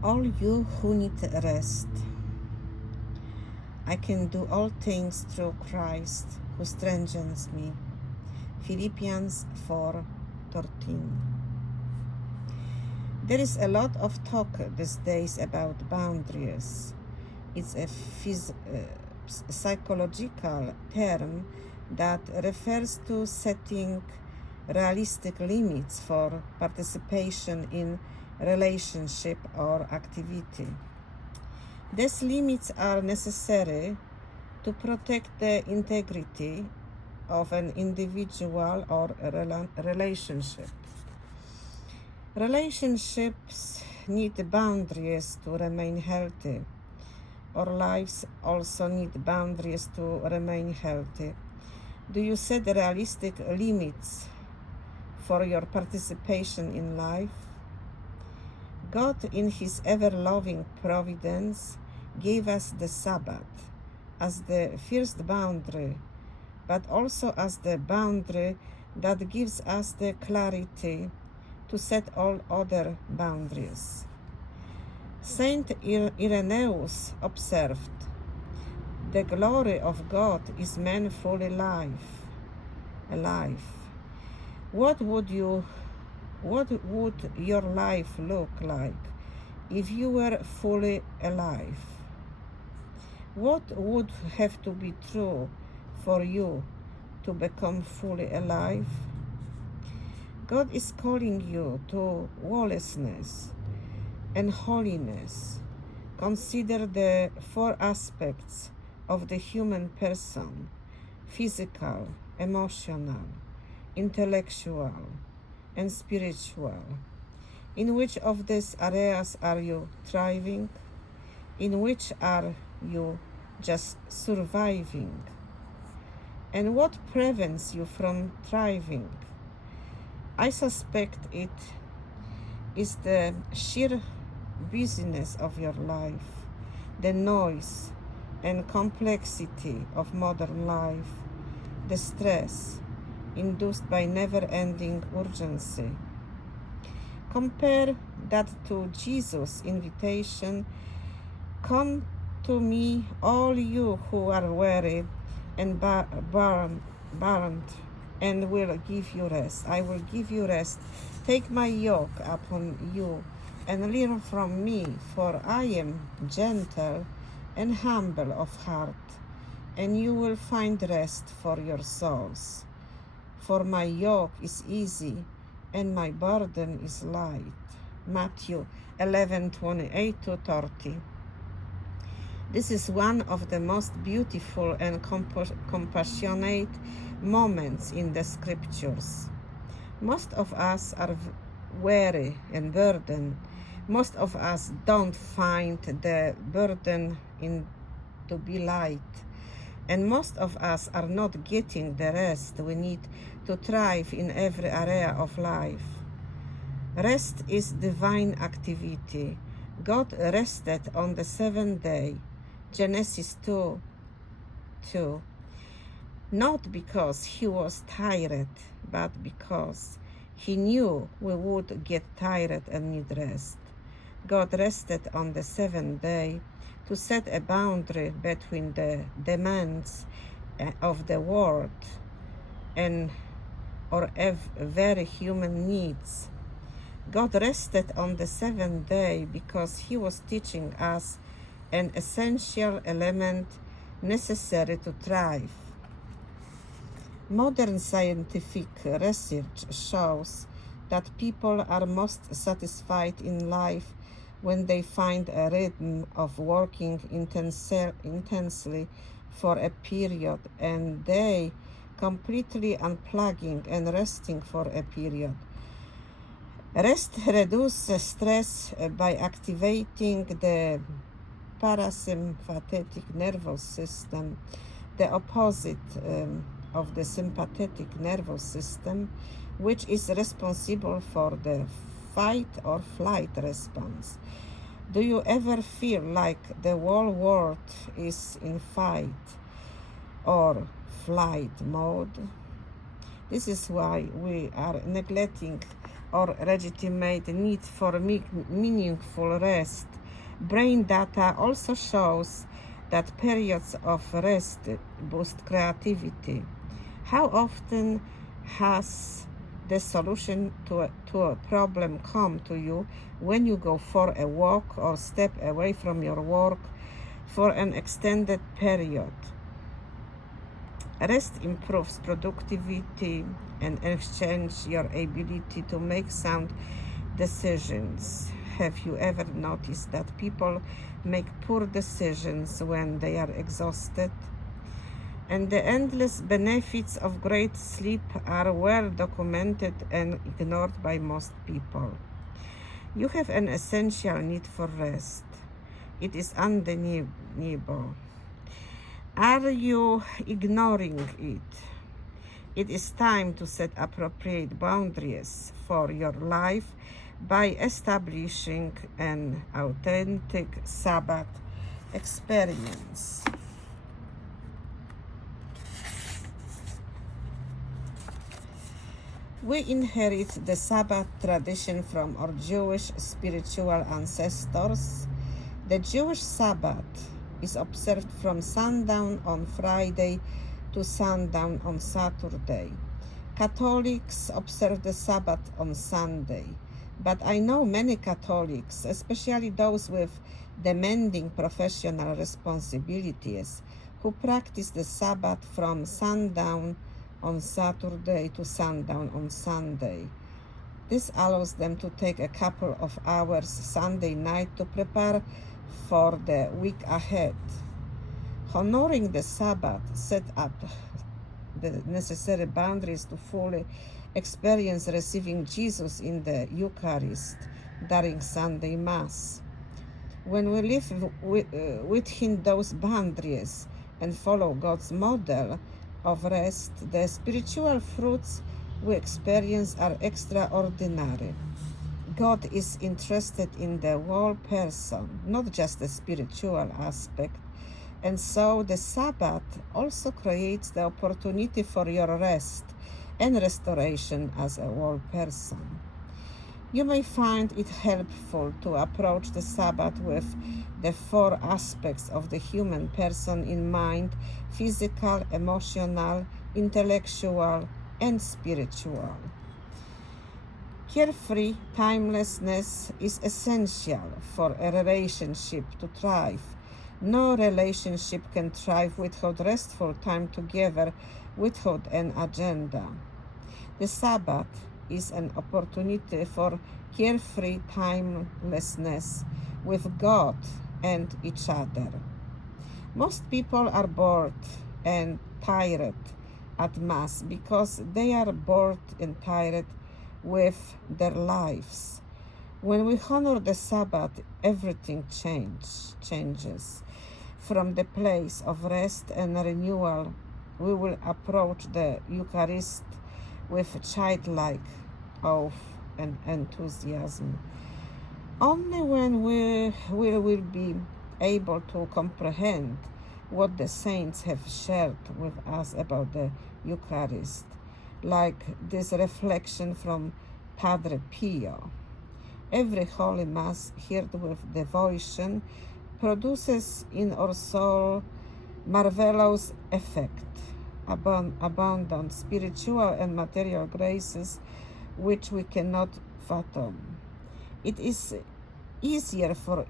All you who need rest, I can do all things through Christ who strengthens me. Philippians 4:13. There is a lot of talk these days about boundaries. It's a psychological term that refers to setting realistic limits for participation in relationship or activity. These limits are necessary to protect the integrity of an individual or a relationship. Relationships need boundaries to remain healthy. Our lives also need boundaries to remain healthy. Do you set realistic limits for your participation in life? God, in His ever-loving providence, gave us the Sabbath as the first boundary, but also as the boundary that gives us the clarity to set all other boundaries. Saint Irenaeus observed, "The glory of God is man fully alive. What would your life look like if you were fully alive? What would have to be true for you to become fully alive?" God is calling you to lawlessness and holiness. Consider the four aspects of the human person: physical, emotional, intellectual, and spiritual. In which of these areas are you thriving? In which are you just surviving? And what prevents you from thriving? I suspect it is the sheer busyness of your life, the noise and complexity of modern life, the stress induced by never-ending urgency. Compare that to Jesus' invitation, "Come to me, all you who are weary and burdened, and will give you rest. I will give you rest. Take my yoke upon you and learn from me, for I am gentle and humble of heart, and you will find rest for your souls. For my yoke is easy and my burden is light." Matthew 11:28-30. This is one of the most beautiful and compassionate moments in the scriptures. Most of us are weary and burdened. Most of us don't find the burden to be light. And most of us are not getting the rest we need to thrive in every area of life. Rest is divine activity. God rested on the seventh day, Genesis 2:2, not because He was tired, but because He knew we would get tired and need rest. God rested on the seventh day to set a boundary between the demands of the world and our very human needs. God rested on the seventh day because He was teaching us an essential element necessary to thrive. Modern scientific research shows that people are most satisfied in life when they find a rhythm of working intensely for a period and they completely unplugging and resting for a period. Rest reduces stress by activating the parasympathetic nervous system, the opposite of the sympathetic nervous system, which is responsible for the fight or flight response. Do you ever feel like the whole world is in fight or flight mode? This is why we are neglecting or legitimate need for meaningful rest. Brain data also shows that periods of rest boost creativity. How often has the solution to a problem come to you when you go for a walk or step away from your work for an extended period? Rest improves productivity and enhances your ability to make sound decisions. Have you ever noticed that people make poor decisions when they are exhausted? And the endless benefits of great sleep are well documented and ignored by most people. You have an essential need for rest. It is undeniable. Are you ignoring it? It is time to set appropriate boundaries for your life by establishing an authentic Sabbath experience. We inherit the Sabbath tradition from our Jewish spiritual ancestors. The Jewish Sabbath is observed from sundown on Friday to sundown on Saturday. Catholics observe the Sabbath on Sunday, but I know many Catholics, especially those with demanding professional responsibilities, who practice the Sabbath from sundown on Saturday to sundown on Sunday. This allows them to take a couple of hours Sunday night to prepare for the week ahead. Honoring the Sabbath set up the necessary boundaries to fully experience receiving Jesus in the Eucharist during Sunday Mass. When we live within those boundaries and follow God's model of rest, the spiritual fruits we experience are extraordinary. God is interested in the whole person, not just the spiritual aspect, and so the Sabbath also creates the opportunity for your rest and restoration as a whole person. You may find it helpful to approach the Sabbath with the four aspects of the human person in mind: physical, emotional, intellectual, and spiritual. Carefree timelessness is essential for a relationship to thrive. No relationship can thrive without restful time together, without an agenda. The Sabbath is an opportunity for carefree timelessness with God and each other. Most people are bored and tired at Mass because they are bored and tired with their lives. When we honor the Sabbath, everything changes. From the place of rest and renewal, we will approach the Eucharist with childlike awe and enthusiasm. Only when we will be able to comprehend what the saints have shared with us about the Eucharist, like this reflection from Padre Pio. Every Holy Mass heard with devotion produces in our soul marvelous effect, abundant spiritual and material graces which we cannot fathom. It is easier for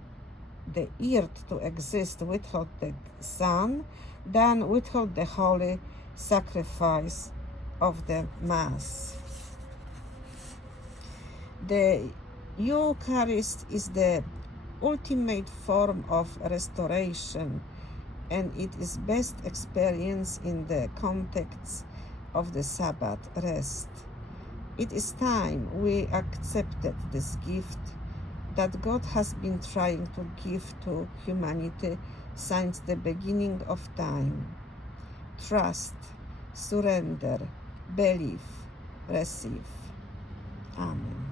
the earth to exist without the sun than without the holy sacrifice of the Mass. The Eucharist is the ultimate form of restoration, and it is best experienced in the context of the Sabbath rest. It is time we accepted this gift that God has been trying to give to humanity since the beginning of time. Trust, surrender, believe, receive. Amen.